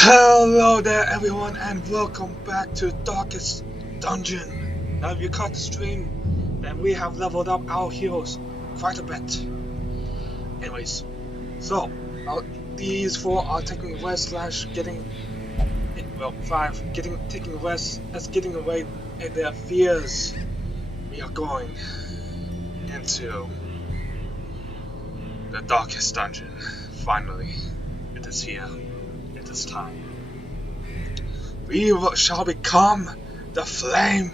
Hello there everyone and welcome back to Darkest Dungeon. Now if you caught the stream, then we have leveled up our heroes quite a bit. Anyways, so these four are taking rest / getting, well, taking rest as getting away their fears. We are going into the Darkest Dungeon. Finally, it is here. It is time. We shall become the flame.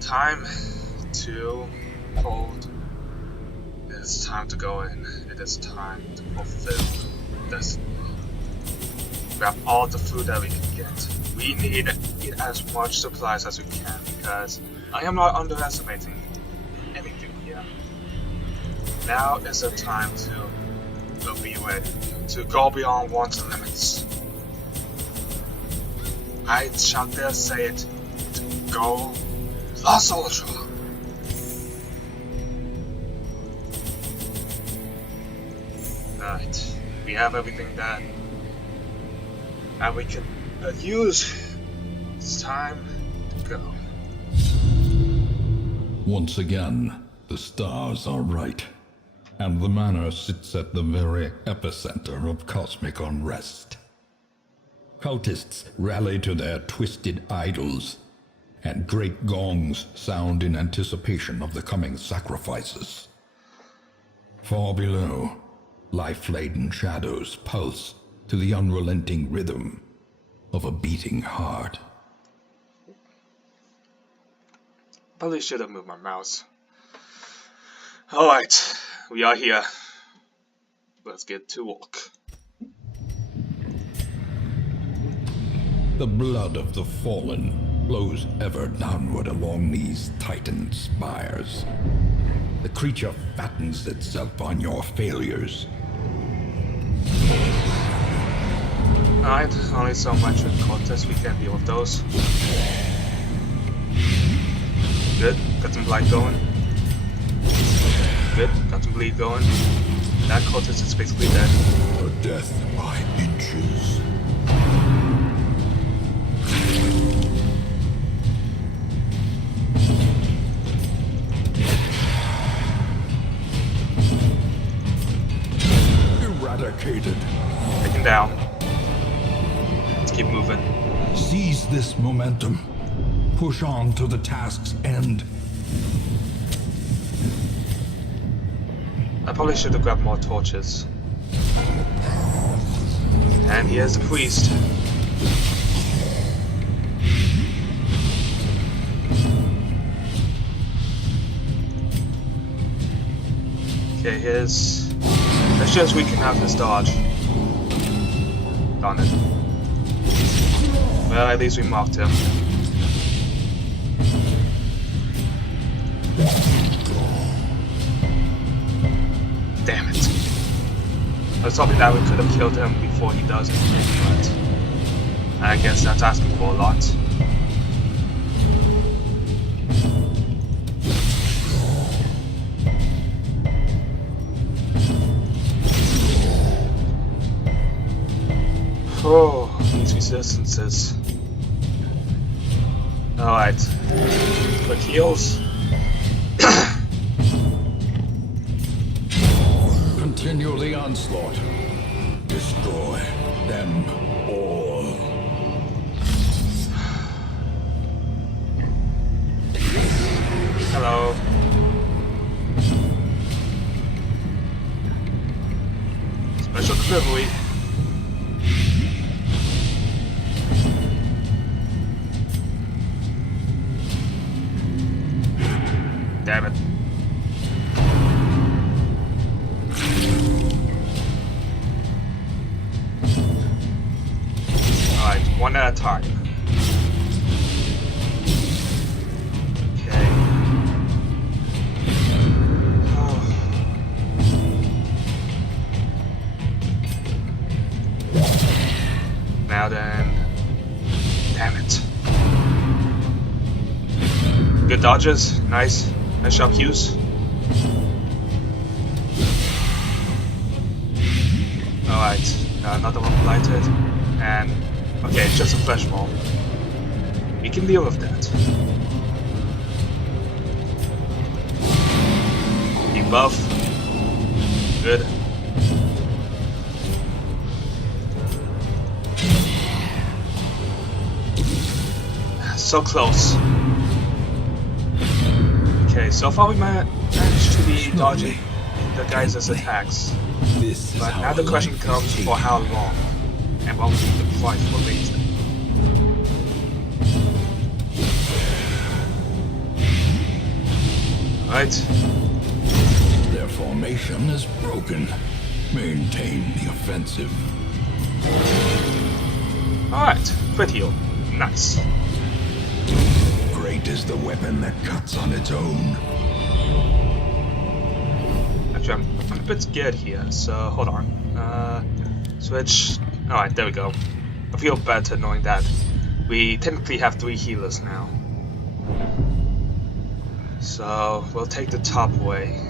Time to hold. It is time to go in. It is time to fulfill destiny. Grab all the food that we can get. We need as much supplies as we can because I am not underestimating anything here. Now is the time to be ready to go beyond one's limits. I shall dare say it, to go plus ultra. Right, we have everything that we can use. It's time to go. Once again, the stars are right. And the manor sits at the very epicenter of cosmic unrest. Cultists rally to their twisted idols, and great gongs sound in anticipation of the coming sacrifices. Far below, life-laden shadows pulse to the unrelenting rhythm of a beating heart. Probably should have moved my mouse. Alright, we are here. Let's get to work. The blood of the fallen flows ever downward along these titan spires. The creature fattens itself on your failures. Alright, only so much with cultists, we can deal with those. Good, got some light going. Good, got some bleed going. That cultist is basically dead. A death by inches. Eradicated. Taken down. Let's keep moving. Seize this momentum. Push on to the task's end. I probably should have grabbed more torches. And here's the priest. Okay, here's... let's just weaken out his dodge. Darn it. Well, at least we marked him. Damn it. I was hoping that we could have killed him before he does anything, but I guess that's asking for a lot. Oh, these resistances. Alright. Quick heals. Continue the onslaught. Destroy them all. Hello. Special delivery. Damn it. One at a time. Okay. Oh. Now then. Damn it. Good dodges. Nice. Nice sharp cues. Alright. Another one blighted. And okay, it's just a flesh wall. We can deal with that. Debuff. Good. So close. Okay, so far we managed to be dodging the guys' attacks. But now the question comes, for how long? And what will be the price for later? Right. Their formation is broken. Maintain the offensive. Alright, crit heal. Nice. Great is the weapon that cuts on its own. Actually, I'm a bit scared here, so hold on. Switch. Alright, there we go. I feel better knowing that we technically have 3 healers now. So, we'll take the top way.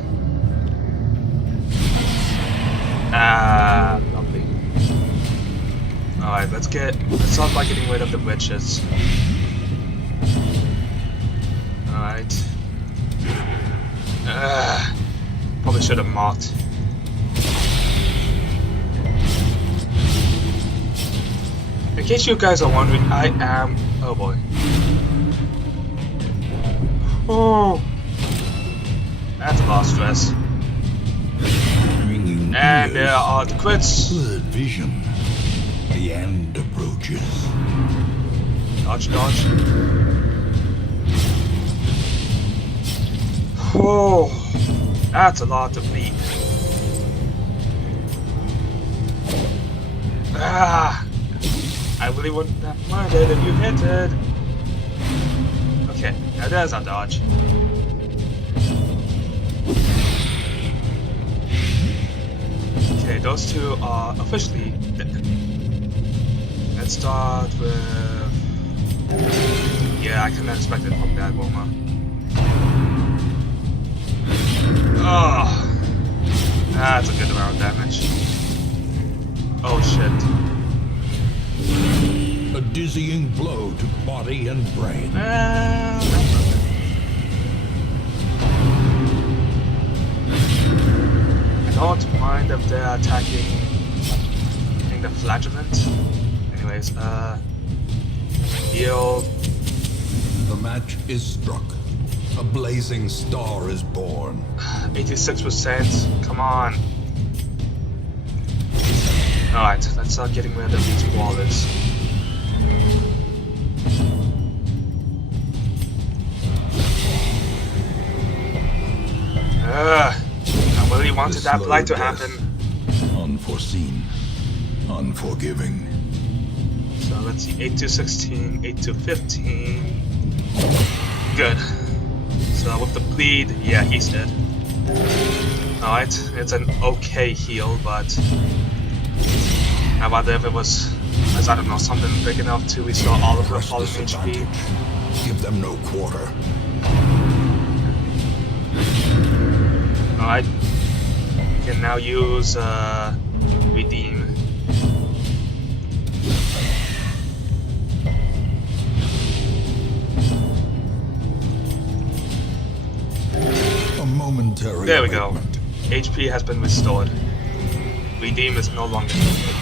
Ah, lovely. Alright, let's start by getting rid of the witches. Alright. Probably should have marked. In case you guys are wondering, I am... oh boy. Oh! That's a lot of stress. And there are the crits. Good vision. The end approaches. Dodge, dodge. Oh, that's a lot to bleed. Ah, I really wouldn't have minded if you hit it. Okay, now there's our dodge. Okay, those two are officially dead. Let's start with... yeah, I couldn't expect it from that woman. Oh, that's a good amount of damage. Oh shit. A dizzying blow to body and brain. I don't mind if they're attacking the flagellant. Anyways, heal. The match is struck. A blazing star is born. 86%. Come on. Alright, let's start getting rid of these wallets. I really wanted that blight to happen. Unforeseen. Unforgiving. So let's see, 8 to 16, 8 to 15. Good. So with the bleed, yeah, he's dead. Alright, it's an okay heal, but I wonder if it was, I don't know, something big enough to restore all of her fallen HP. Give them no quarter. Alright, can now use redeem. Momentary there we go. abatement. HP has been restored. Redeem is no longer needed.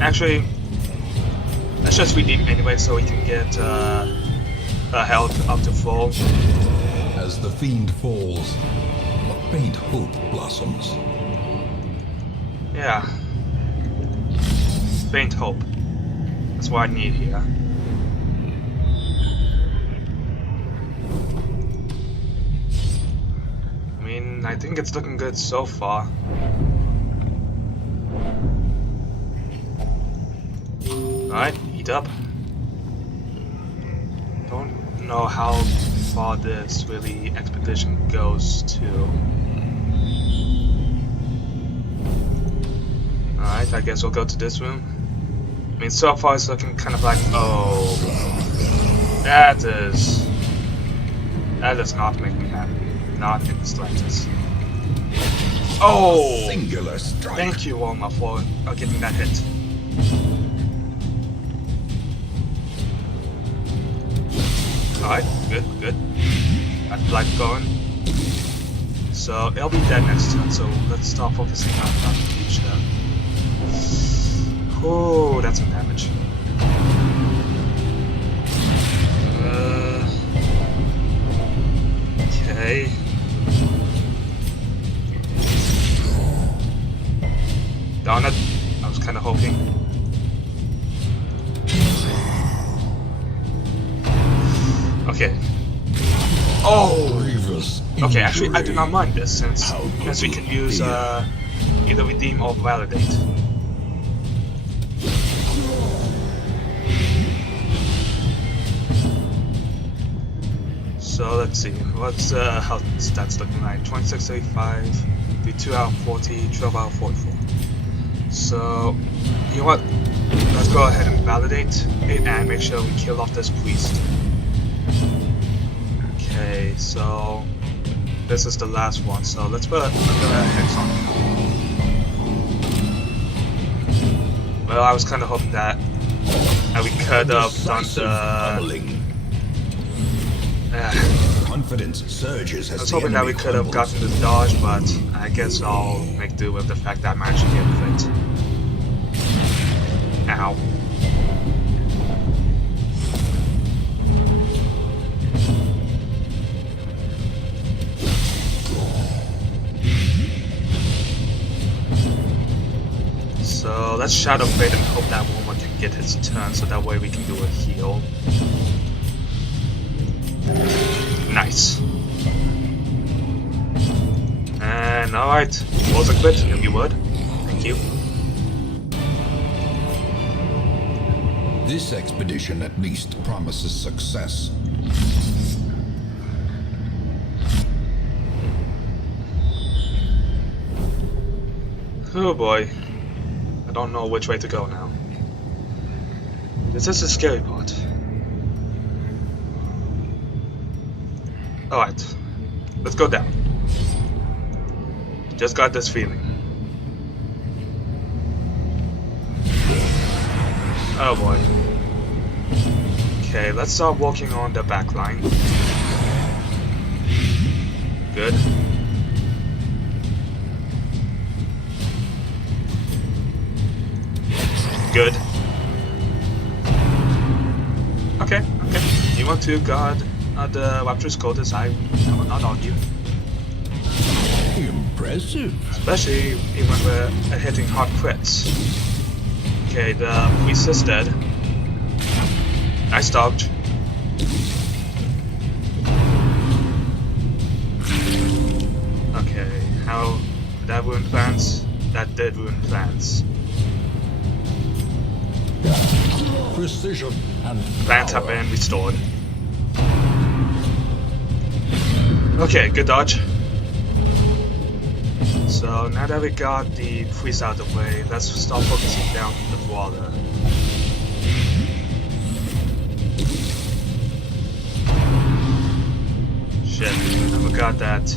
Actually, let's just redeem anyway so we can get her health up to full. As the fiend falls, a faint hope blossoms. Yeah. Faint hope. That's what I need here. I think it's looking good so far. Alright, heat up. Don't know how far this really expedition goes to. Alright, I guess we'll go to this room. I mean, so far it's looking kind of like, oh, that does not make me happy. Not in the slightest. Oh! Singular strike. Thank you, Walma, for getting that hit. Alright, good, good. Got life going. So it'll be dead next turn, so let's start focusing on the future. Oh, that's some damage. Okay. Darn it. I was kind of hoping. Okay. Oh! Okay, actually, I do not mind this since we can use either redeem or validate. So let's see, what's health stats looking like? 26, 35, do 2 out of 40, 12 out of 44. So, you know what? Let's go ahead and validate it and make sure we kill off this priest. Okay, so this is the last one, so let's put another hex on it. Well, I was kind of hoping that we could have done the... Confidence surges as I was hoping that we could have gotten the dodge, but I guess I'll make do with the fact that I managed to get crit. Ow. So let's Shadow Fade and hope that Warmer can get his turn so that way we can do a heal. Nice. And alright, was a crit, if you would. Thank you. This expedition at least promises success. Oh boy. I don't know which way to go now. This is the scary part. Alright, let's go down. Just got this feeling. Oh boy. Okay, let's start walking on the back line. Good. Good. Okay, okay. You want to guard the Raptor's Cultist, I will not argue. Impressive. Especially when we're hitting hard crits. Okay, the priest is dead. Nice dodge. Okay, how did that ruin plans? That did ruin plans. Precision and Plans have been restored. Okay, good dodge. So now that we got the priest out of the way, let's start focusing down on the brawler. Shit, I forgot that.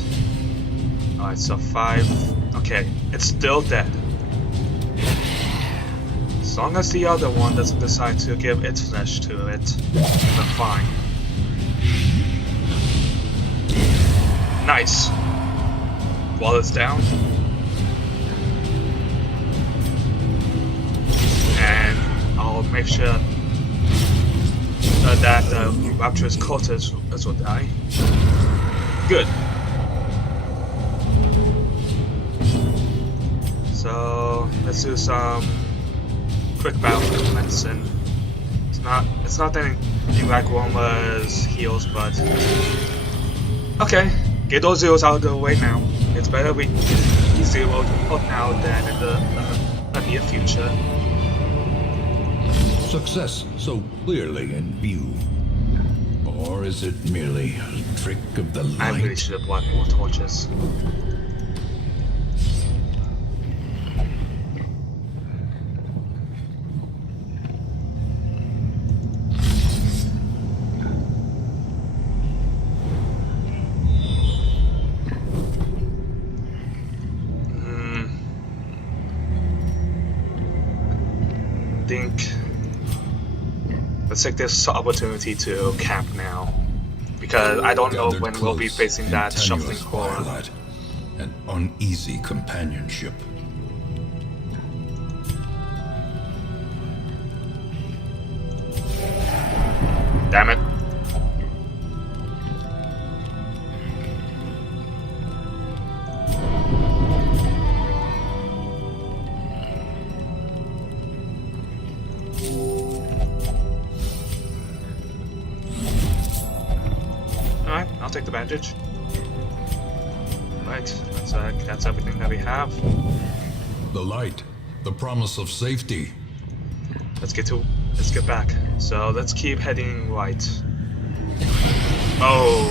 Alright, so 5. Okay, it's still dead. As long as the other one doesn't decide to give its flesh to it, then fine. Nice. Wallet's down. And I'll make sure that the Raptor's Cultist will die. Good. So let's do some quick battle with medicine. It's not anything like Roma's heals, but okay. Get those zeros out of the way now. It's better we zero up now than in the near future. success so clearly in view. Or is it merely a trick of the light? I really should have brought more torches. think let's take this opportunity to camp now, because I don't know when we'll be facing that shuffling horde. An uneasy companionship. Damn it. Alright, I'll take the bandage. Right, that's everything that we have. The light, the promise of safety. Let's get back. So let's keep heading right. Oh,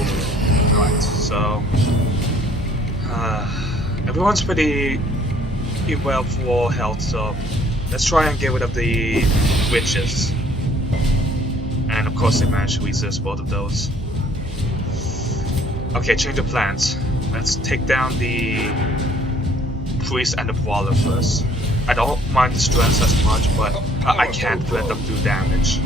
right. So everyone's pretty well for health. So let's try and get rid of the witches. And of course, they managed to resist both of those. Okay, change of plans. Let's take down the priest and the brawler first. I don't mind the stress as much, but I can't let them do damage.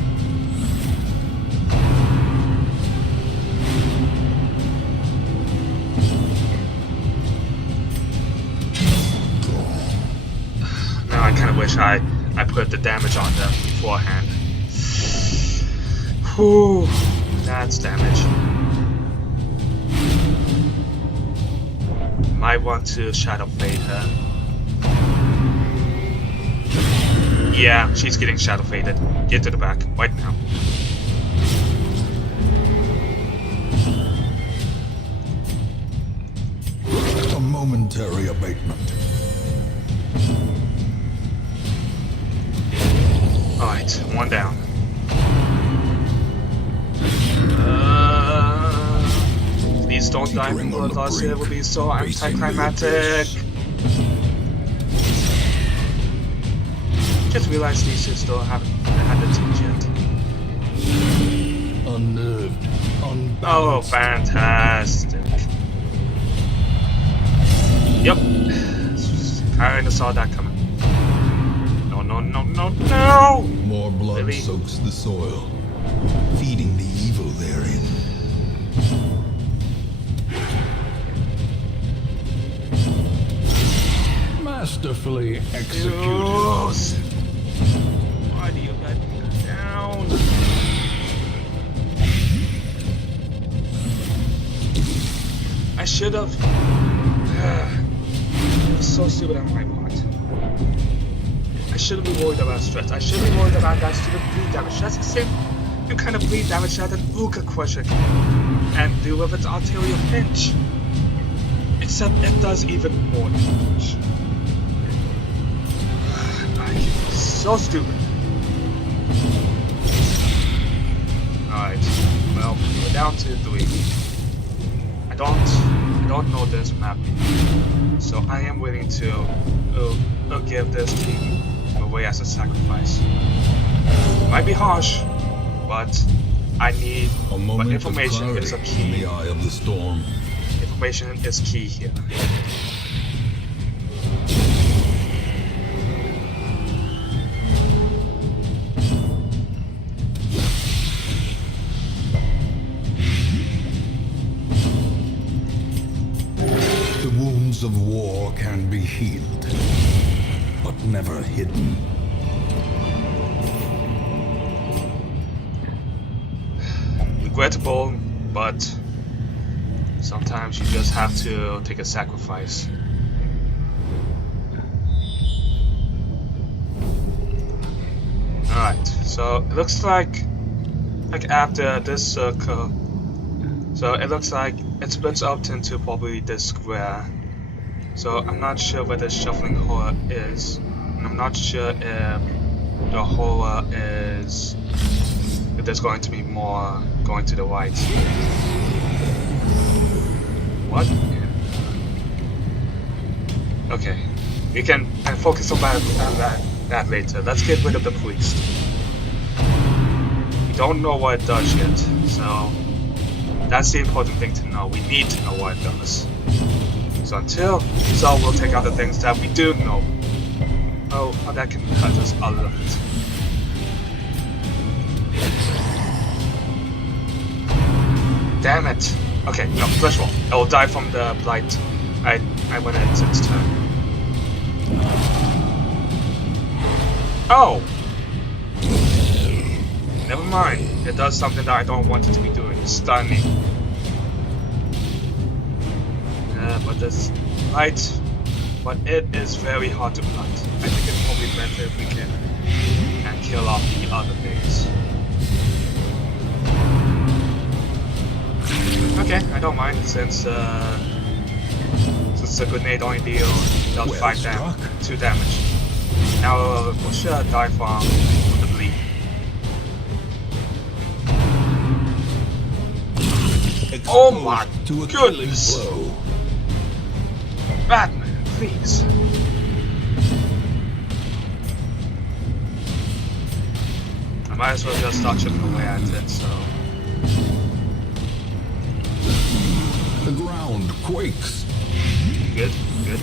Now I kind of wish I put the damage on them beforehand. Whew, that's damage. Might want to Shadow Fade her. Yeah, she's getting Shadow Faded. Get to the back, right now. A momentary abatement. Alright, one down. Please don't die before the last hit will be so anticlimactic. Just realized these two still haven't had the teach yet. Unnerved, unbalanced. Oh, fantastic. Yep. Kinda saw that coming. No, no, no, no, no! More blood Really? soaks the soil, feeding the evil therein. Masterfully executed. Yes. Why do you let me down? I should have. It was so stupid on my part. I shouldn't be worried about stress. I shouldn't be worried about that stupid bleed damage. That's the same kind of bleed damage that an Uka Crusher can and do with its arterial pinch. Except it does even more damage. So stupid. Alright, well, we're down to 3. I don't know this map, so I am willing to give this team away as a sacrifice. Might be harsh, but I need. But information is a key. In the eye of the storm. Information is key here. The wounds of war can be healed, but never hidden. Regrettable, but sometimes you just have to take a sacrifice. Alright, so it looks like after this circle, so it looks like it splits up into probably this square. So I'm not sure where the shuffling horror is, and I'm not sure if the horror is, if there's going to be more going to the right. What? Okay, we can focus on that later. Let's get rid of the priest. We don't know what it does yet, so that's the important thing to know. We need to know what it does. So we'll take out the things that we do know. Oh, that can hurt us a lot. Damn it. Okay, no, flesh wall. I will die from the blight. I when it's its turn. Oh! Never mind. It does something that I don't want it to be doing. Stunning. But this blight, but it is very hard to blight. I think it's probably better if we can kill off the other things. Okay, I don't mind since the grenade only deals 2 damage. Now we should die from the bleed. Oh my goodness! Batman, please. I might as well just start chipping away at it, so. The ground quakes. Good, good.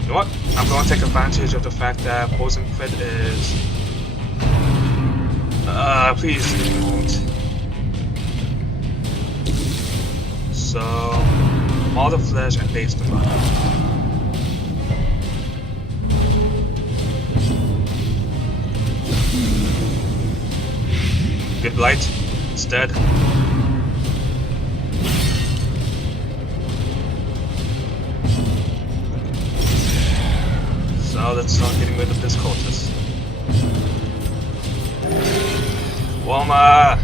You know what? I'm going to take advantage of the fact that Poison Crit is... please don't. So... all the flesh and base the blood. Good blight. It's dead. So let's start getting rid of this cultist. Woma!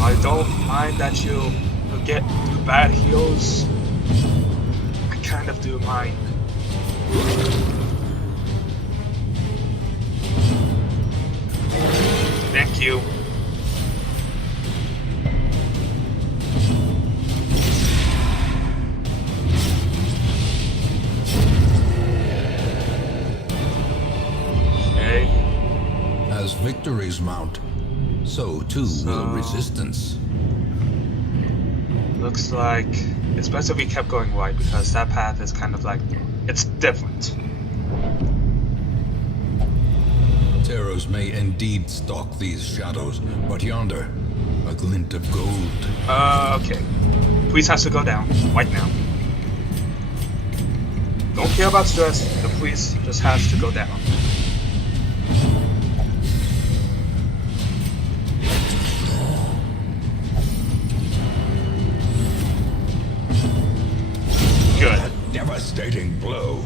I don't mind that you get bad heals. I kind of do mind. Thank you. Okay. As victories mount, so too will resistance. Looks like it's best if we kept going right because that path is kind of like it's different. Terrors may indeed stalk these shadows, but yonder, a glint of gold. Okay. Priest has to go down right now. Don't care about stress. The priest just has to go down. Good. A devastating blow.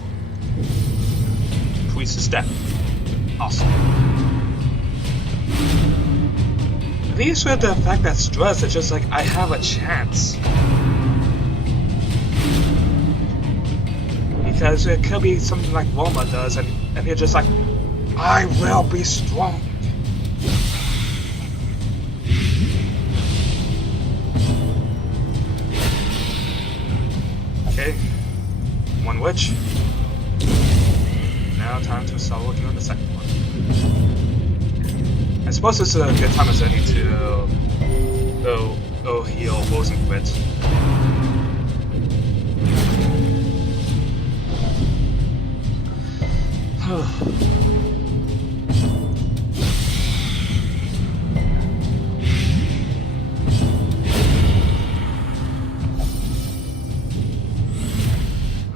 Priest is dead. Awesome. At least with the fact that stress, it's just like I have a chance. Because it could be something like Roma does, and you're just like, I will be strong. Okay, one witch. Now time to start working on the second one. I suppose this is a good time as any to go heal Poison Crit.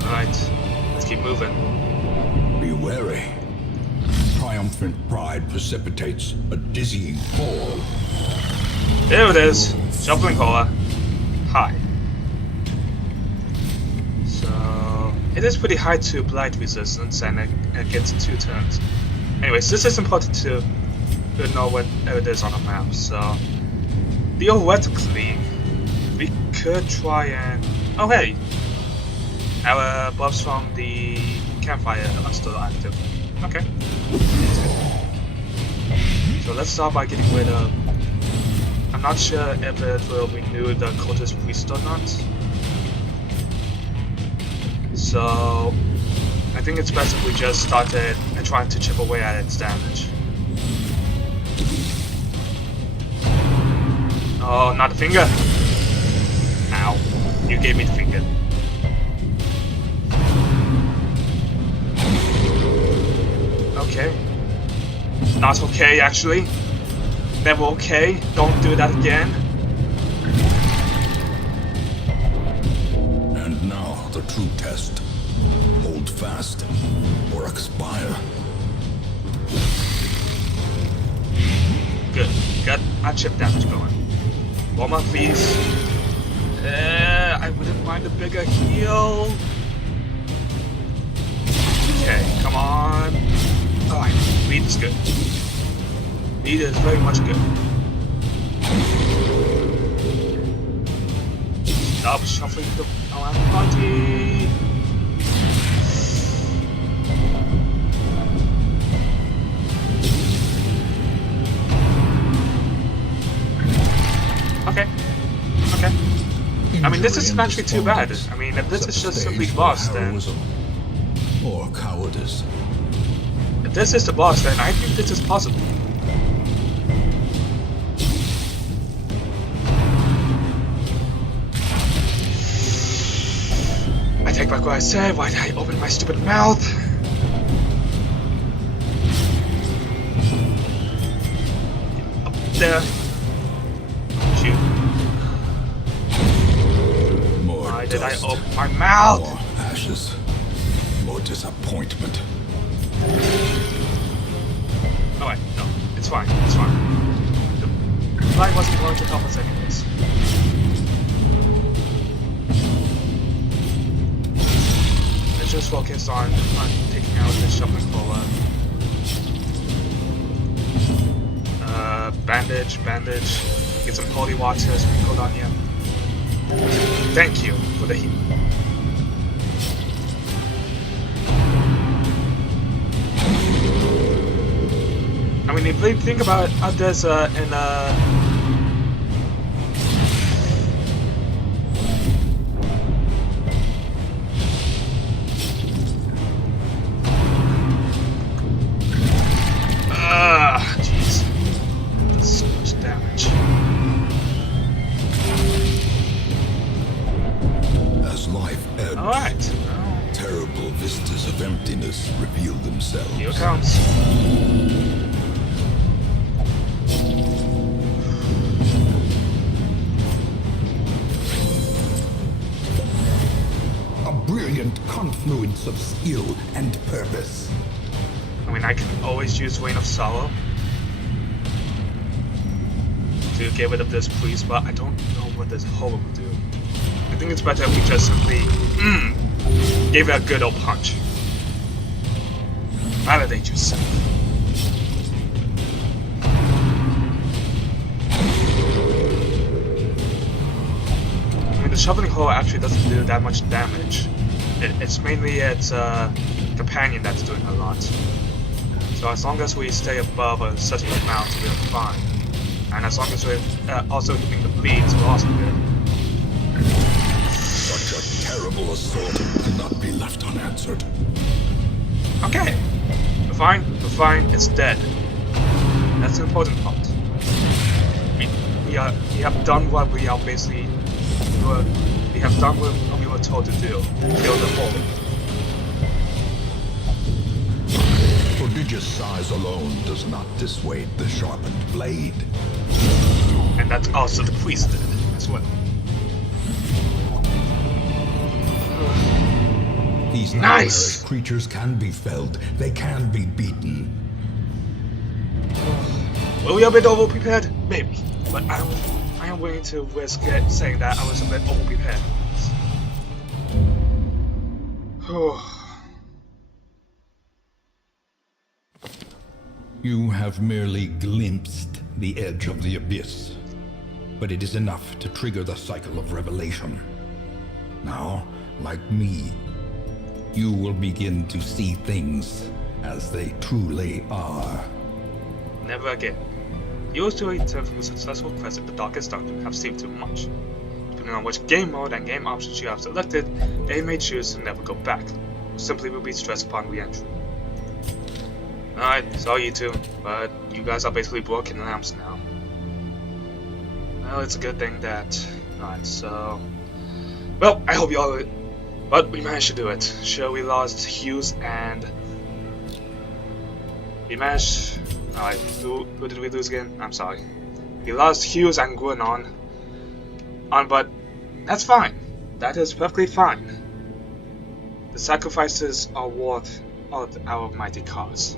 Alright, let's keep moving. Be wary. Triumphant pride precipitates a dizzying fall. There it is. Shuffling Cola. Hi. So it is pretty high to blight resistance and it gets 2 turns. Anyways, this is important to know what it is on the map. So theoretically we could try and hey! Our buffs from the campfire are still active. Okay. So let's start by getting rid of... I'm not sure if it will renew the cultist priest or not. So I think it's best if we just started trying to chip away at its damage. Oh, not the finger! Ow. You gave me the finger. okay. Not okay, actually. Never okay. Don't do that again. And now the true test. Hold fast or expire. Good. Got our chip damage going. Warm up, please. I wouldn't mind a bigger heal. Okay, come on. Alright, lead is good. Lead is very much good. Stop shuffling the around the party. Okay. Okay. I mean, this isn't actually too bad. I mean, if this is just simply the boss, then... Or cowardice. If this is the boss, then I think this is possible. I take back what I said. Why did I open my stupid mouth? Up there. Shoot. More Why did I dust, open my mouth? more ashes, more disappointment. Alright, no. It's fine. It's fine. The light wasn't going to help us anyways. Let's just focus on taking out this shopping cola. Bandage. Get some holy water, sprinkled on you. Thank you for the heat. I mean, if you think about this in jeez. That's so much damage. As life ebbs, Alright. terrible vistas of emptiness reveal themselves. Here it comes. A brilliant confluence of skill and purpose. I mean, I can always use Rain of Sorrow to get rid of this priest, but I don't know what this hole will do. I think it's better if we just simply give it a good old punch. Validate yourself. I mean, the shoveling hole actually doesn't do that much damage. It's mainly its companion that's doing a lot. So as long as we stay above a certain amount, we're fine. And as long as we're also hitting the bleeds, we're also good. Such a terrible assault cannot be left unanswered. Okay, we're fine. It's dead. That's the important part. We have done what we are basically. We have done what we were told to do. Kill the hole. Prodigious size alone does not dissuade the sharpened blade. And that's also the priest did as well. These Nice! nightmarish creatures can be felled. They can be beaten. Were we a bit over-prepared? Maybe. But I am willing to risk saying that I was a bit over-prepared. You have merely glimpsed the edge of the abyss, but it is enough to trigger the cycle of revelation. Now, like me, you will begin to see things as they truly are. Never again. Those who return from a successful quest at the Darkest Dungeon have seen too much. Depending on which game mode and game options you have selected, they may choose to never go back, or simply will be stressed upon re-entry. Alright, sorry you two, but you guys are basically broken lamps now. Well, it's a good thing that... Alright, so... Well, I hope you all... But we managed to do it. Sure, we lost Hughes and... He managed. Who did we lose again? I'm sorry. He lost Hughes and Gwenon. But that's fine. That is perfectly fine. The sacrifices are worth our mighty cause.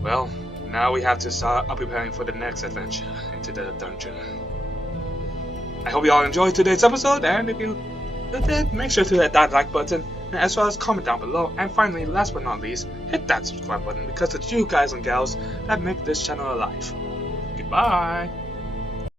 Well, now we have to start preparing for the next adventure into the dungeon. I hope you all enjoyed today's episode, and if you did, make sure to hit that like button, as well as comment down below, and finally, last but not least, hit that subscribe button because it's you guys and gals that make this channel alive. Goodbye!